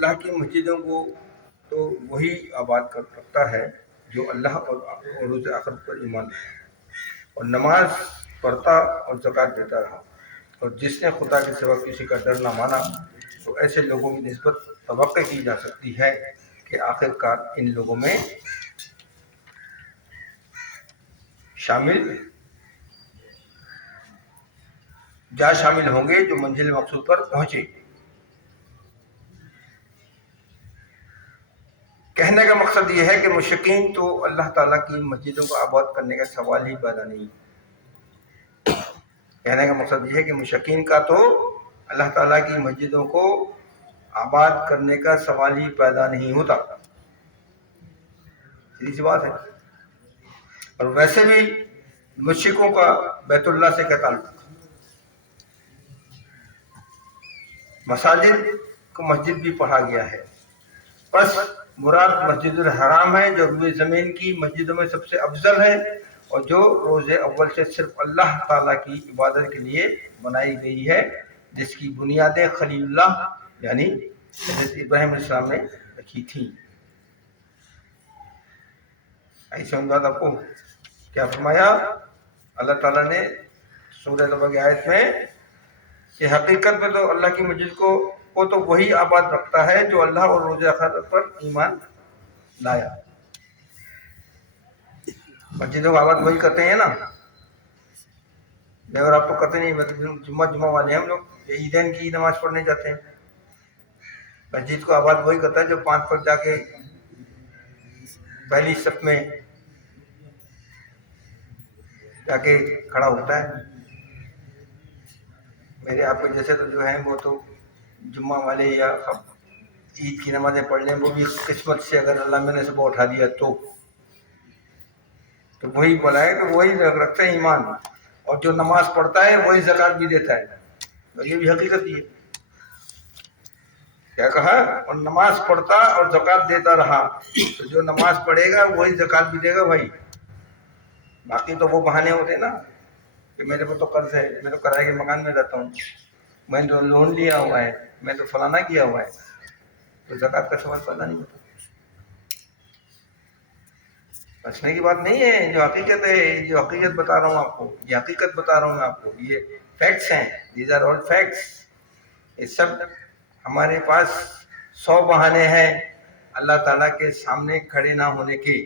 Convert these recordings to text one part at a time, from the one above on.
اللہ کی مسجدوں کو تو وہی آباد کر سکتا ہے جو اللہ اور روز آخرت پر ایمان لایا اور نماز پڑھتا اور زکوٰۃ دیتا رہا، اور جس نے خدا کے سوا کسی کا ڈر نہ مانا، تو ایسے لوگوں کی نسبت توقع کی جا سکتی ہے کہ آخر کار ان لوگوں میں شامل ہوں گے جو منزل مقصود پر پہنچے۔ کہنے کا مقصد یہ ہے کہ مشرکین تو اللہ تعالیٰ کی مسجدوں کو آباد کرنے کا سوال ہی پیدا نہیں۔ کہنے کا مقصد یہ ہے کہ مشرکین کا تو اللہ تعالیٰ کی مسجدوں کو آباد کرنے کا سوال ہی پیدا نہیں ہوتا، سیدھی سی بات ہے۔ اور ویسے بھی مشرکوں کا بیت اللہ سے کیا تعلق؟ مساجد کو مسجد بھی پڑھا گیا ہے، بس مراد مسجد الحرام ہے جو روئے زمین کی مسجدوں میں سب سے افضل ہے اور جو روز اول سے صرف اللہ تعالیٰ کی عبادت کے لیے بنائی گئی ہے، جس کی بنیادیں خلیل اللہ یعنی حضرت ابراہیم علیہ السلام نے رکھی تھیں۔ ایسے انداز آپ کو کیا فرمایا اللہ تعالیٰ نے سورہ توبہ کی آیت میں کہ حقیقت میں تو اللہ کی مسجد کو تو وہی آباد رکھتا ہے جو اللہ اور روز آخرت پر ایمان لایا۔ مسجدوں کو آباد وہی کرتے ہیں نا، میں اور آپ تو کرتے نہیں، جمعہ والے ہم لوگ عیدین کی نماز پڑھنے جاتے ہیں۔ مسجد کو آباد وہی کرتا ہے جو 5 پر جا کے پہلی صف میں جا کے کھڑا ہوتا ہے۔ میرے آپ کو جیسے تو جو ہیں وہ تو جمعہ والے یا عید کی نمازیں پڑھ لیں، وہ بھی قسمت سے اگر اللہ میں نے صبح اٹھا دیا تو وہی بولا ہے کہ وہی رکھتا ہے ایمان، اور جو نماز پڑھتا ہے وہی زکوٰۃ بھی دیتا ہے، اور یہ بھی حقیقت ہی ہے۔ کیا کہا؟ اور نماز پڑھتا اور زکوٰۃ دیتا رہا، تو جو نماز پڑھے گا وہی زکوٰۃ بھی دے گا بھائی۔ باقی تو وہ بہانے ہوتے ہیں نا کہ میرے کو تو قرض ہے، میں تو کرائے کے مکان میں رہتا ہوں، میں تو لون لیا ہوا ہے، میں تو فلانا کیا ہوا ہے، تو زکوٰۃ کا سوال پیدا نہیں ہوتا۔ بچنے کی بات نہیں ہے، جو حقیقت ہے، جو حقیقت بتا رہا ہوں آپ کو، یہ حقیقت بتا رہا ہوں میں آپ کو، یہ فیکٹس ہیں، دیز آر آل فیکٹس۔ یہ سب ہمارے پاس 100 بہانے ہیں اللہ تعالیٰ کے سامنے کھڑے نہ ہونے کے،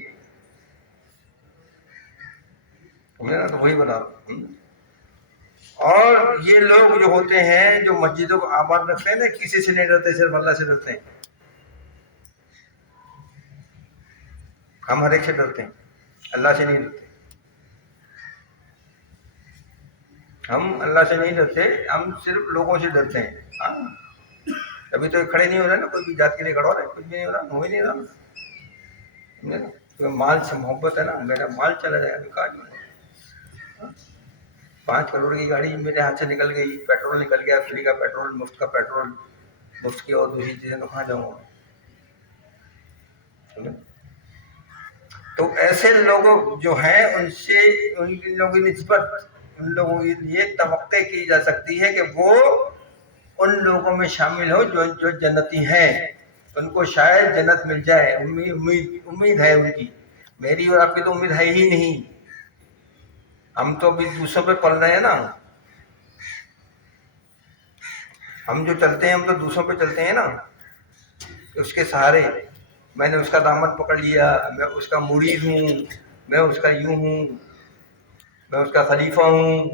نا تو وہی بتا رہا ہوں۔ اور یہ لوگ جو ہوتے ہیں جو مسجدوں کو آباد رکھتے ہیں نا، کسی سے نہیں ڈرتے، صرف اللہ سے ڈرتے ہیں۔ ہم ہر ایک سے ڈرتے ہیں، اللہ سے نہیں ڈرتے۔ ہم اللہ سے نہیں ڈرتے، ہم صرف لوگوں سے ڈرتے ہیں۔ ابھی تو کھڑے نہیں ہو رہے نا، کوئی بھی ذات کے لیے کھڑا ہو رہا ہے، کچھ بھی نہیں ہو رہا، ہو ہی نہیں رہا۔ مال سے محبت ہے نا، میرا مال چلا جائے ابھی کہا نہیں۔ 5 کروڑ کی گاڑی میرے ہاتھ سے نکل گئی، پیٹرول نکل گیا، فری کا پیٹرول، مفت کا پیٹرول، مفت کی اور دوسری چیزیں، تو کہاں جاؤں گا؟ تو ایسے لوگ جو ہیں ان سے ان لوگوں کی نسبت ان لوگوں کی یہ توقع کی جا سکتی ہے کہ وہ ان لوگوں میں شامل ہو جو جنتی ہیں، ان کو شاید جنت مل جائے، امید ہے ان کی۔ میری اور آپ کی تو امید ہے ہی نہیں، ہم تو ابھی دوسروں پہ پل رہے ہیں نا، ہم جو چلتے ہیں ہم تو دوسروں پہ چلتے ہیں نا، اس کے سہارے میں نے اس کا دامن پکڑ لیا، میں اس کا مرید ہوں، میں اس کا یوں ہوں، میں اس کا خلیفہ ہوں،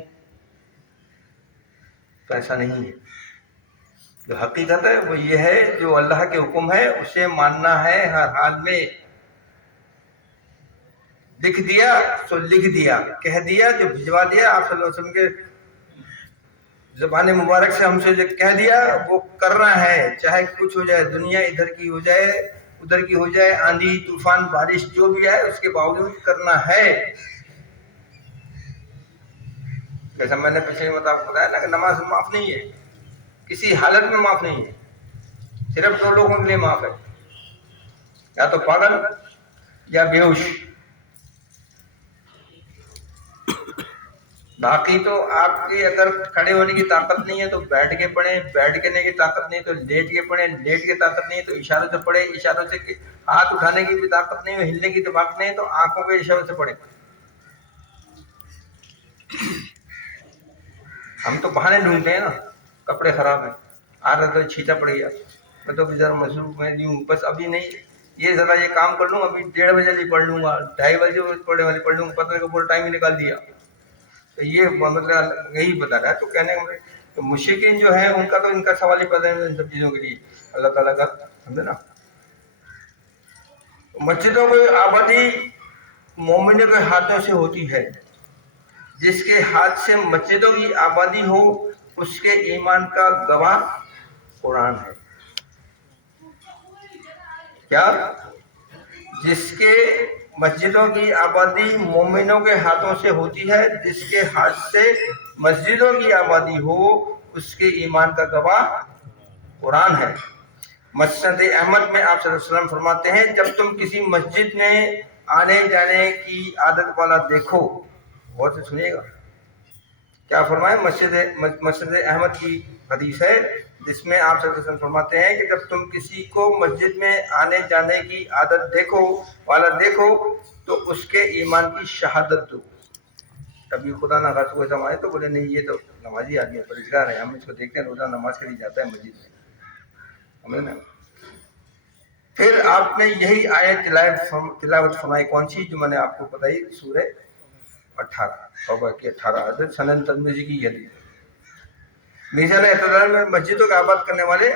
تو ایسا نہیں ہے۔ جو حقیقت ہے وہ یہ ہے جو اللہ کے حکم ہے اسے ماننا ہے ہر حال میں۔ لکھ دیا تو لکھ دیا، کہہ دیا جو بھجوا دیا آپ صلی اللہ علیہ وسلم کے زبان مبارک سے ہم سے جو کہہ دیا وہ کرنا ہے، چاہے کچھ ہو جائے، دنیا ادھر کی ہو جائے ادھر کی ہو جائے، آندھی طوفان بارش جو بھی آئے اس کے باوجود کرنا ہے۔ جیسا میں نے پچھلے مطلب بتایا نا کہ نماز معاف نہیں ہے، کسی حالت میں معاف نہیں ہے، صرف 2 لوگوں کے لیے معاف ہے، یا تو پاگل یا بیہوش۔ باقی تو آپ کی اگر کھڑے ہونے کی طاقت نہیں ہے تو بیٹھ کے پڑھیں، بیٹھ کے کی طاقت نہیں تو لیٹ کے پڑھیں، لیٹ کے طاقت نہیں ہے تو اشاروں سے پڑھیں، اشاروں سے ہاتھ اٹھانے کی بھی طاقت نہیں ہے، ہلنے کی طاقت نہیں ہے تو آنکھوں کے اشاروں سے پڑھیں۔ ہم تو بہانے ڈھونڈتے ہیں نا، کپڑے خراب ہیں، آ رہا تو چھینٹا پڑ گیا، میں تو ذرا مصروف میں ہوں، بس ابھی نہیں، یہ ذرا یہ کام کر لوں، ابھی 1:30 بجے نہیں پڑھ لوں گا، 2:30 بجے پڑھ لوں گا، پتہ نہیں پورا ٹائم ہی نکال دیا۔ تو یہ مطلب یہی بتا رہا ہے، تو کہنے کا تو مشرکین جو ہیں ان کا تو ان کا سوال ہی پیدا ہے ان سب چیزوں کے لیے، اللہ تعالیٰ کا، سمجھے نا۔ مسجدوں کی آبادی مومنوں کے ہاتھوں سے ہوتی ہے، جس کے ہاتھ سے مسجدوں کی آبادی ہو اس کے ایمان کا گواہ قرآن ہے۔ کیا؟ جس کے مسجدوں کی آبادی مومنوں کے ہاتھوں سے ہوتی ہے، جس کے ہاتھ سے مسجدوں کی آبادی ہو اس کے ایمان کا گواہ قرآن ہے۔ مسند احمد میں آپ صلی اللہ علیہ وسلم فرماتے ہیں، جب تم کسی مسجد میں آنے جانے کی عادت والا دیکھو، غور سے سنیے گا، کیا فرمائے؟ مسند احمد کی حدیث ہے جس میں آپ صلی اللہ علیہ وسلم فرماتے ہیں کہ جب تم کسی کو مسجد میں آنے جانے کی عادت دیکھو تو اس کے ایمان کی شہادت دو۔ کبھی خدا نہ خاص کوئی سمجھے تو بولے نہیں یہ تو نمازی آدمی ہے، پرہیزگار ہے، ہم اس کو دیکھتے ہیں روزہ نماز کے لیے جاتا ہے مسجد میں، ہمیں نا۔ پھر آپ نے یہی آیت تلاوت فرمائی، کون سی جو میں نے آپ کو بتائی، سورہ 18 توبہ کی 18 حضرت سنن ترمذی کی حدیث۔ میزان اعتدال میں مسجدوں کا آباد کرنے والے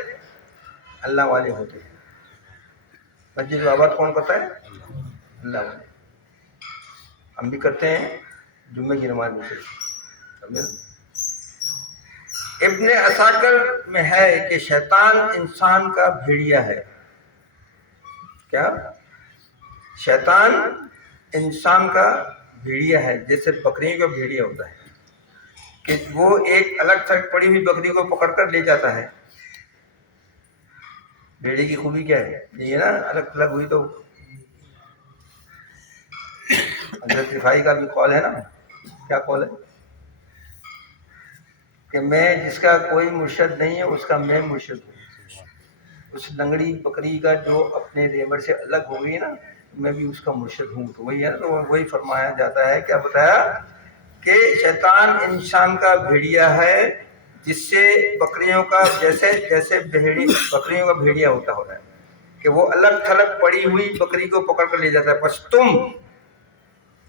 اللہ والے ہوتے ہیں۔ مسجد کو آباد کون کرتا ہے؟ اللہ والے۔ ہم بھی کرتے ہیں جمعے کی نماز میں سے۔ ابن عساکر میں ہے کہ شیطان انسان کا بھیڑیا ہے۔ کیا؟ شیطان انسان کا بھیڑیا ہے، جیسے بکریوں کا بھیڑیا ہوتا ہے کہ وہ ایک الگ تھلگ پڑی ہوئی بکری کو پکڑ کر لے جاتا ہے۔ بھیڑے کی خوبی کیا ہے؟ یہ نا الگ تھلگ ہوئی تو حضرت رفاعی کا بھی قول ہے نا، کیا قول ہے کہ میں جس کا کوئی مرشد نہیں ہے اس کا میں مرشد ہوں۔ اس لنگڑی بکری کا جو اپنے ریوڑ سے الگ ہو گئی نا، میں بھی اس کا مرشد ہوں۔ تو وہی ہے نا، تو وہی فرمایا جاتا ہے، کیا بتایا کہ شیطان انسان کا بھیڑیا ہے، جس سے بکریوں کا جیسے بکریوں کا بھیڑیا ہوتا ہے کہ وہ الگ تھلگ پڑی ہوئی بکری کو پکڑ کر لے جاتا ہے۔ پس تم،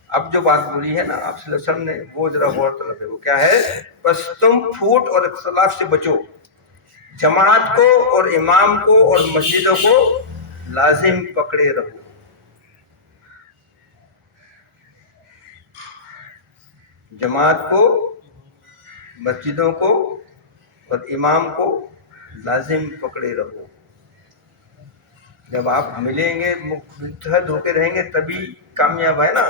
اب جو بات بولی ہے نا آپ صلی اللہ علیہ وسلم نے، وہ ذرا غور طلب ہے، وہ کیا ہے؟ پس تم پھوٹ اور اختلاف سے بچو، جماعت کو اور امام کو اور مسجدوں کو لازم پکڑے رہو۔ جماعت کو، مسجدوں کو اور امام کو لازم پکڑے رہو۔ جب آپ ملیں گے، متحد ہو کے رہیں گے تبھی کامیاب ہے نا۔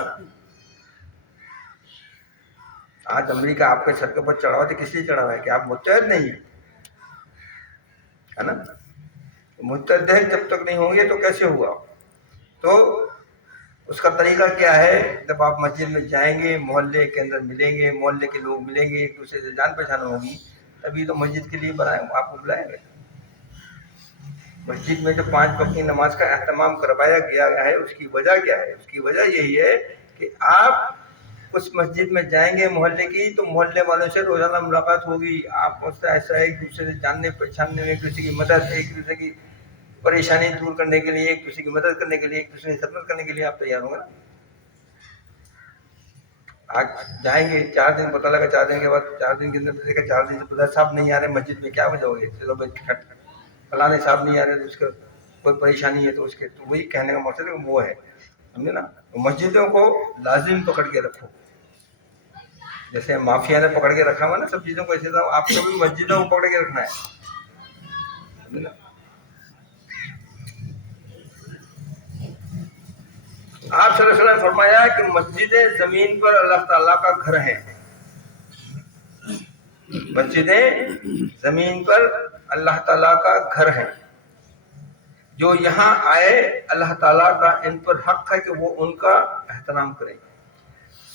آج امریکہ آپ کے سر کے اوپر چڑھا ہوا تو کس لیے چڑھا ہوا ہے؟ کہ آپ متحد نہیں ہے نا۔ متحد جب تک نہیں ہوں گے تو کیسے ہوگا؟ تو اس کا طریقہ کیا ہے؟ جب آپ مسجد میں جائیں گے، محلے کے اندر ملیں گے، محلے کے لوگ ملیں گے، ایک دوسرے سے جان پہچان ہوگی، تبھی تو مسجد کے لیے آپ کو بلائیں گے۔ مسجد میں جو 5 وقت کی نماز کا اہتمام کروایا گیا ہے، اس کی وجہ کیا ہے؟ اس کی وجہ یہی ہے کہ آپ اس مسجد میں جائیں گے محلے کی، تو محلے والوں سے روزانہ ملاقات ہوگی، آپ اس سے ایسا ایک دوسرے سے جاننے پہچاننے میں، ایک دوسرے کی مدد، ایک دوسرے کی پریشانی دور کرنے کے لیے، ایک دوسرے کی مدد کرنے کے لیے، ایک دوسرے کی خدمت کرنے کے لیے آپ تیار ہوں گے نا۔ آج جائیں گے، 4 دن پتہ لگا، 4 دن کے بعد، 4 دن کے اندر دیکھا 4 دن سے پتہ صاحب نہیں آ رہے مسجد میں، کیا وجہ ہوگی؟ چلو بھائی فلانے صاحب نہیں آ رہے تو اس کا کوئی پریشانی ہے، تو اس کے تو وہی کہنے کا مقصد ہے وہ ہے، سمجھے نا۔ مسجدوں کو لازم پکڑ کے رکھو، جیسے مافیا نے پکڑ کے رکھا ہوا نا سب چیزوں کو، ایسے آپ کو بھی مسجدوں کو پکڑ کے رکھنا ہے، سمجھے نا۔ آپ صلی اللہ علیہ وسلم نے فرمایا کہ مسجدیں زمین پر اللہ تعالیٰ کا گھر ہیں۔ مسجدیں زمین پر اللہ تعالیٰ کا گھر ہیں، جو یہاں آئے اللہ تعالیٰ کا ان پر حق ہے کہ وہ ان کا احترام کریں،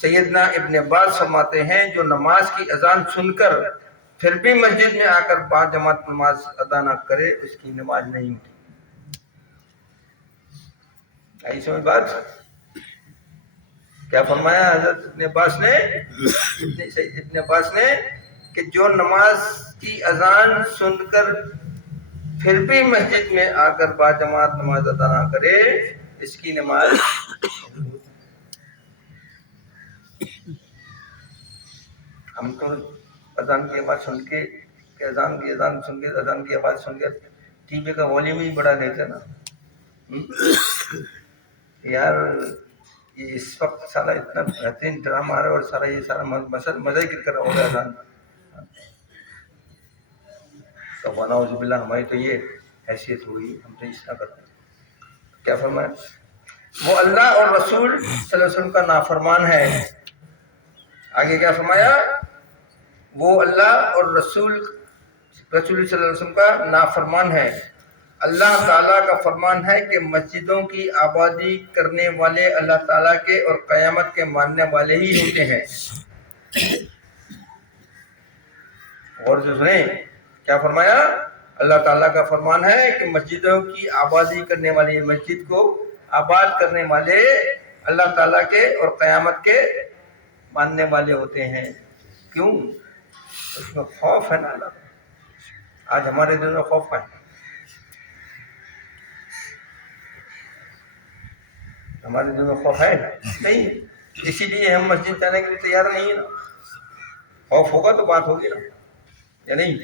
سیدنا ابن عباس فرماتے ہیں جو نماز کی اذان سن کر پھر بھی مسجد میں آ کر با جماعت نماز ادا نہ کرے اس کی نماز نہیں ہوتی. آئی سمجھ بات؟ کیا فرمایا حضرت ابن عباس نے کہ جو نماز کی اذان سن کر پھر بھی مسجد میں آ کر با جماعت نماز ادا نہ کرے اس کی نماز. ہم تو اذان کی آواز سن کے اذان کی آواز سن کے ٹی وی کا والیوم ہی بڑھا دیتے نا. یار یہ اس وقت سارا اتنا بہترین ڈرامہ آ رہا ہے اور سارا یہ سارا مزہ ہی کر رہا ہوگا اذان. تو ونعوذ باللہ ہماری تو یہ حیثیت ہوئی ہم تو اس طرح کرتے ہیں. کیا فرمایا؟ وہ اللہ اور رسول صلی اللہ علیہ وسلم کا نافرمان ہے. آگے کیا فرمایا؟ وہ اللہ اور رسول صلی اللہ علیہ وسلم کا نافرمان ہے. اللہ تعالیٰ کا فرمان ہے کہ مسجدوں کی آبادی کرنے والے اللہ تعالیٰ کے اور قیامت کے ماننے والے ہی ہوتے ہیں. غور سے سنیں کیا فرمایا؟ اللہ تعالیٰ کا فرمان ہے کہ مسجدوں کی آبادی کرنے والے مسجد کو آباد کرنے والے اللہ تعالیٰ کے اور قیامت کے ماننے والے ہوتے ہیں. کیوں؟ اس میں خوف ہے نا اللہ. آج ہمارے دل میں خوف ہے. ہمارے دل میں خوف ہے نہیں، اسی لیے ہم مسجد جانے کے لیے تیار نہیں ہیں نا. خوف ہوگا تو بات ہوگی نا یا نہیں؟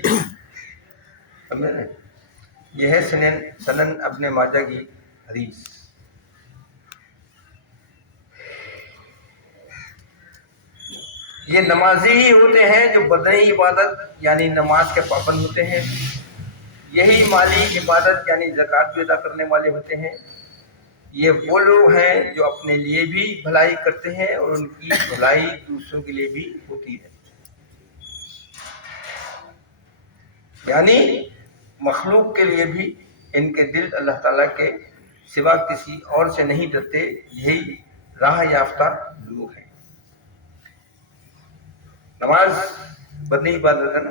سمجھے نا؟ یہ ہے سنن ابن ماجہ کی حدیث. یہ نمازی ہی ہوتے ہیں جو بدنی عبادت یعنی نماز کے پابند ہوتے ہیں. یہی مالی عبادت یعنی زکوٰۃ بھی ادا کرنے والے ہوتے ہیں. یہ وہ لوگ ہیں جو اپنے لیے بھی بھلائی کرتے ہیں اور ان کی بھلائی دوسروں کے لیے بھی ہوتی ہے. یعنی مخلوق کے لیے بھی ان کے دل اللہ تعالیٰ کے سوا کسی اور سے نہیں ڈرتے. یہی راہ یافتہ لوگ ہیں. نماز بدنی عبادت ہے نا،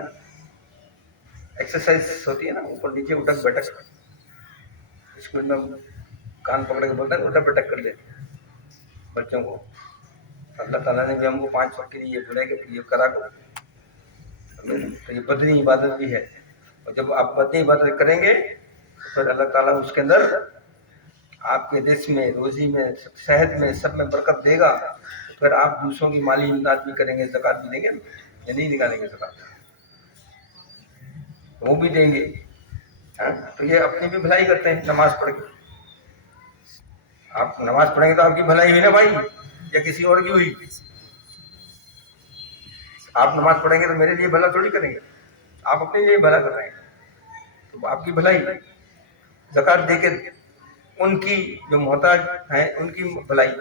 ایکسرسائز ہوتی ہے نا، اوپر نیچے اٹھک بیٹھک. اسکول میں کان پکڑ کے بولتے ہیں اٹھک بیٹھک کر لیتے ہیں بچوں کو. اللہ تعالیٰ نے بھی ہم کو 5 وقت کے لیے یہ بولا کہ یہ کرا کرو. تو یہ بدنی عبادت بھی ہے. اور جب آپ بدنی عبادت کریں گے تو پھر اللہ تعالیٰ اس کے اندر آپ کے رزق میں، روزی میں، صحت میں، سب میں برکت دے گا. پھر آپ دوسروں کی مالی امداد بھی کریں گے، زکوٰۃ بھی دیں گے یا نہیں نکالیں گے زکوٰۃ؟ وہ بھی دیں گے. تو یہ اپنی بھی بھلائی کرتے ہیں نماز پڑھ کے. آپ نماز پڑھیں گے تو آپ کی بھلائی ہوئی نا بھائی، یا کسی اور کی ہوئی؟ آپ نماز پڑھیں گے تو میرے لیے بھلا تھوڑی کریں گے، آپ اپنے لیے بھلا کر رہے ہیں تو آپ کی بھلائی. زکوٰۃ دے کے ان کی جو محتاج ہیں ان کی بھلائی.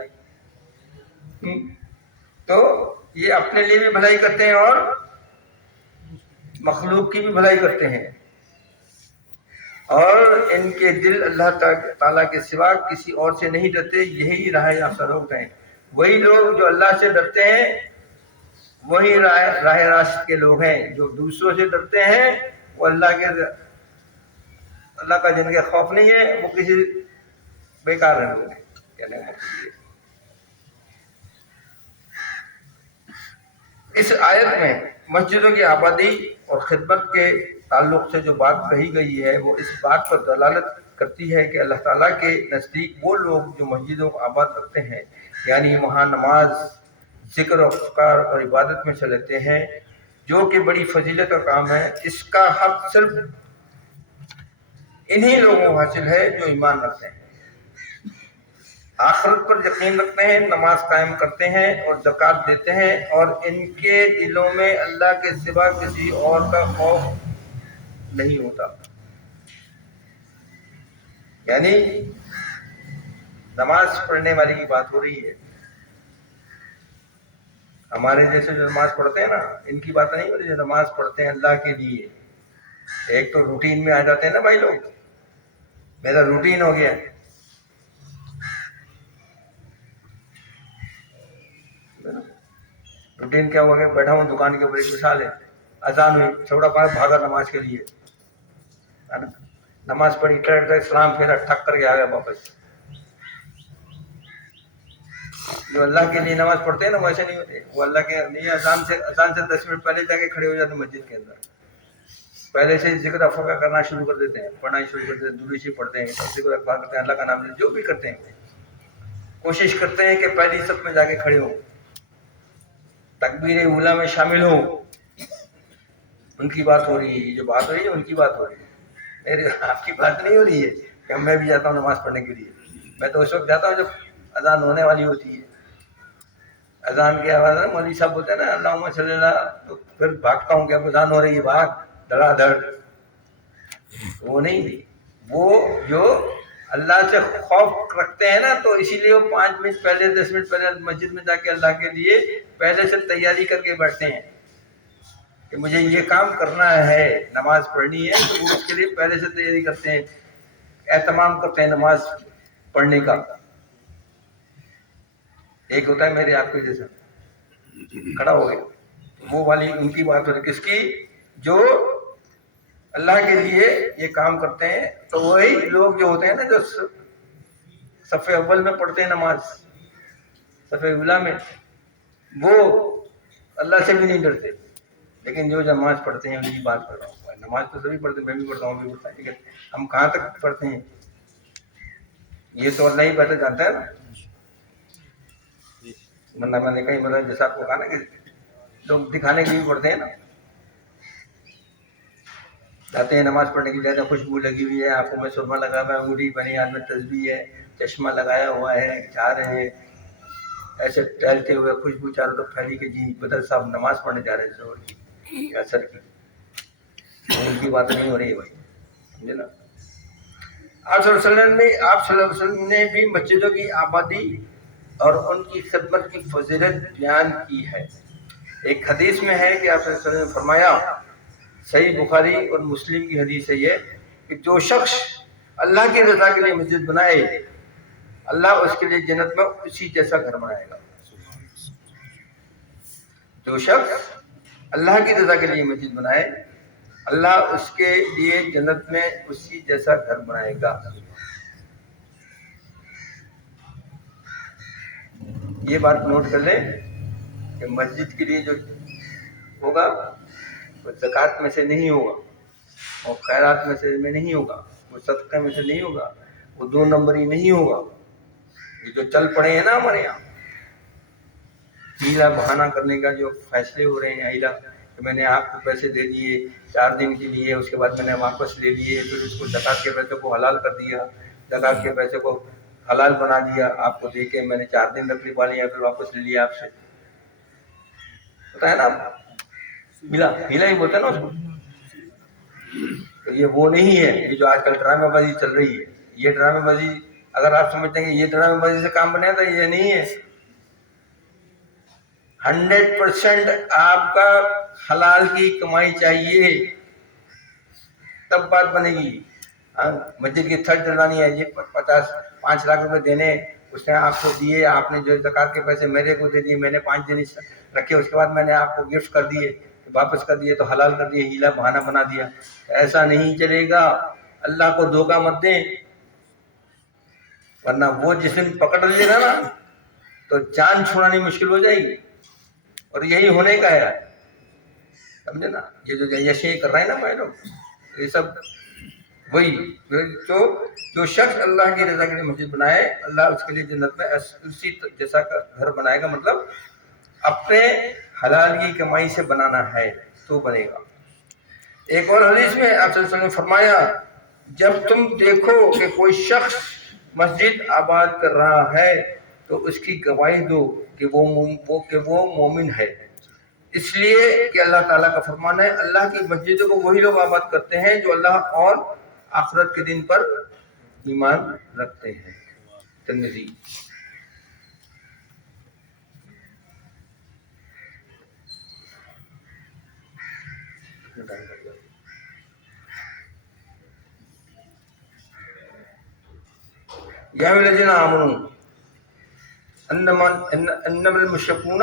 تو یہ اپنے لیے بھی بھلائی کرتے ہیں اور مخلوق کی بھی بھلائی کرتے ہیں. اور ان کے دل اللہ تعالیٰ کے سوا کسی اور سے نہیں ڈرتے. یہی راہ یافتہ لوگ ہیں. وہی لوگ جو اللہ سے ڈرتے ہیں وہی راہ راست کے لوگ ہیں. جو دوسروں سے ڈرتے ہیں وہ اللہ کا جن کے خوف نہیں ہے وہ کسی بیکار ہے لوگ ہیں. اس آیت میں مسجدوں کی آبادی اور خدمت کے تعلق سے جو بات کہی گئی ہے وہ اس بات پر دلالت کرتی ہے کہ اللہ تعالیٰ کے نزدیک وہ لوگ جو مسجدوں کو آباد رکھتے ہیں یعنی وہاں نماز، ذکر و اذکار اور عبادت میں چلتے ہیں جو کہ بڑی فضیلت کا کام ہے، اس کا حق صرف انہی لوگوں کو حاصل ہے جو ایمان رکھتے ہیں، آخرت پر یقین رکھتے ہیں، نماز قائم کرتے ہیں اور زکوٰۃ دیتے ہیں اور ان کے دلوں میں اللہ کے سوا کسی اور کا خوف نہیں ہوتا. یعنی نماز پڑھنے والے کی بات ہو رہی ہے. ہمارے جیسے جو نماز پڑھتے ہیں نا ان کی بات نہیں ہو رہی. جو نماز پڑھتے ہیں اللہ کے لیے، ایک تو روٹین میں آ جاتے ہیں نا بھائی لوگ، میرا روٹین ہو گیا ہے روٹین کیا ہوا کہ بیٹھا ہوں دکان کے اوپر، ایک مثال ہے، اذان ہوئی، چھوڑا پایا بھاگا نماز کے لیے، ہے نا، نماز پڑھی، اسلام پھیرا، ٹھک کر کے آ گیا واپس۔ جو اللہ کے لیے نماز پڑھتے ہیں نا وہ ایسے نہیں ہوتے، وہ اللہ کے لیے اذان سے 10 منٹ پہلے جا کے کھڑے ہو جاتے مسجد کے اندر، پہلے سے ذکر افقہ کرنا شروع کر دیتے ہیں، پڑھنا شروع کر دیتے ہیں، دروشی پڑھتے ہیں، ذکر افقہ کرتے ہیں، اللہ کا نام جو بھی کرتے ہیں، کوشش کرتے ہیں کہ پہلی صف میں جا کے کھڑے ہوں، تکبیر اولیٰ میں شامل ہوں۔ ان کی بات ہو رہی ہے، جو بات ہو رہی ہے ان کی بات ہو رہی ہے، میرے آپ کی بات نہیں ہو رہی ہے کہ میں بھی جاتا ہوں نماز پڑھنے کے لیے۔ میں تو اس وقت جاتا ہوں جب اذان ہونے والی ہوتی ہے، اذان کی آواز ہے، مولوی صاحب بولتے ہیں نا اللہم صلی اللہ، تو پھر بھاگتا ہوں کہ اب اذان ہو رہی ہے، بھاگ دھڑا دھڑ۔ وہ نہیں، وہ جو اللہ سے خوف رکھتے ہیں نا، تو اسی لیے وہ 5 منٹ پہلے 10 منٹ پہلے مسجد میں جا کے اللہ کے لیے پہلے سے تیاری کر کے بیٹھتے ہیں کہ مجھے یہ کام کرنا ہے، نماز پڑھنی ہے، تو وہ اس کے لیے پہلے سے تیاری کرتے ہیں، اہتمام کرتے ہیں نماز پڑھنے کا۔ ایک ہوتا ہے میرے آپ کے جیسا کھڑا ہو گیا، وہ والی ان کی بات ہو رہی، کس کی؟ جو اللہ کے لیے یہ کام کرتے ہیں۔ تو وہی لوگ جو ہوتے ہیں نا جو صف اول میں پڑھتے ہیں نماز، صف اولیٰ میں، وہ اللہ سے بھی نہیں ڈرتے، لیکن جو نماز پڑھتے ہیں انہیں بات کر رہا ہوں، نماز تو سبھی پڑھتے ہیں، میں بھی پڑھتا ہوں، بھی پڑھتا ہے، لیکن ہم کہاں تک پڑھتے ہیں یہ تو اللہ ہی بہتر جانتا ہے نا۔ ورنہ میں نے کہیں مطلب جیسا آپ کو کہا نا کہ لوگ دکھانے کے لیے پڑھتے ہیں نا، جاتے ہیں نماز پڑھنے کی، جاتے ہیں خوشبو لگی ہوئی ہے، آنکھوں میں سرما لگا ہوا ہے، انگوٹھی بنی، ہاتھ میں تسبیح ہے، چشمہ لگایا ہوا ہے، جا رہے ہیں ایسے ٹہلتے ہوئے، خوشبو چاروں طرف پھیلی کہ جی بدر صاحب نماز پڑھنے جا رہے ہیں ظہر کی یا عصر کی۔ ان کی بات نہیں ہو رہی ہے بھائی، سمجھے نا۔ آپ صلی اللہ علیہ وسلم نے بھی مسجدوں کی آبادی اور ان کی خدمت کی فضیلت بیان کی ہے۔ ایک حدیث میں ہے کہ آپ صلی اللہ علیہ وسلم نے فرمایا، صحیح بخاری اور مسلم کی حدیث ہے یہ، کہ جو شخص اللہ کی رضا کے لیے مسجد بنائے، اللہ اس کے لیے جنت میں اسی جیسا گھر بنائے گا۔ جو شخص اللہ کی رضا کے لیے مسجد بنائے، اللہ اس کے لیے جنت میں اسی جیسا گھر بنائے گا۔ یہ بات نوٹ کر لیں کہ مسجد کے لیے جو ہوگا وہ زکوٰۃ میں سے نہیں ہوگا، اور خیرات میں سے نہیں ہوگا، وہ صدقے میں سے نہیں ہوگا، وہ 2 نمبری نہیں ہوگا۔ یہ جو چل پڑے ہیں نا ہمارے یہاں ہیلا بہانہ کرنے کا جو فیصلے ہو رہے ہیں، ہیلا کہ میں نے آپ کو پیسے دے دیے 4 دن کے لیے، اس کے بعد میں نے واپس لے لیے، پھر اس کو زکوٰۃ کے پیسے کو حلال کر دیا، زکوٰۃ کے پیسے کو حلال بنا دیا، آپ کو دے کے میں نے 4 دن رکھ لے لیا، پھر واپس لے لیا آپ سے، پتا ہے نا، ہیلا ہی بولتے ہیں نا اس کو۔ تو یہ وہ نہیں ہے، یہ جو آج کل ڈرامے بازی چل رہی ہے، یہ ڈرامے بازی اگر آپ سمجھتے ہیں کہ یہ ڈرامے بازی سے کام بنے تو یہ نہیں ہے۔ 100% آپ کا حلال کی کمائی چاہیے، تب بات بنے گی۔ مسجد کی چھت ڈلانی ہے، یہ 5 لاکھ روپے دینے، اس نے آپ کو دیے، آپ نے جو زکوٰۃ کے پیسے میرے کو دے دیے، میں نے 5 دن رکھے، اس کے بعد میں نے آپ کو گفٹ کر دیے، واپس کر دیے، تو حلال کر دیے، ہیلا بہانہ بنا دیا۔ ایسا نہیں چلے گا، اللہ کو دھوکہ مت دیں، ورنہ وہ جس دن پکڑ لے گا نا تو جان چھڑانی مشکل ہو جائے گی، اور یہی ہونے کا ہے، سمجھے نا۔ یہ جو یشیں کر رہے ہیں نا بھائی لوگ، یہ سب وہی جو شخص اللہ کی رضا کے لیے مسجد بنائے، اللہ اس کے لیے جنت میں اسی جیسا گھر بنائے گا، مطلب اپنے حلال کی کمائی سے بنانا ہے تو بنے گا۔ ایک اور حدیث میں آپ صلی اللہ علیہ وسلم نے فرمایا، جب تم دیکھو کہ کوئی شخص مسجد آباد کر رہا ہے تو اس کی گواہی دو کہ وہ مومن ہے، اس لیے کہ اللہ تعالیٰ کا فرمان ہے، اللہ کی مسجدوں کو وہی لوگ آباد کرتے ہیں جو اللہ اور آخرت کے دن پر ایمان رکھتے ہیں۔ ترمذی۔ یا الذین آمنوا انما المشرکون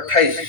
28।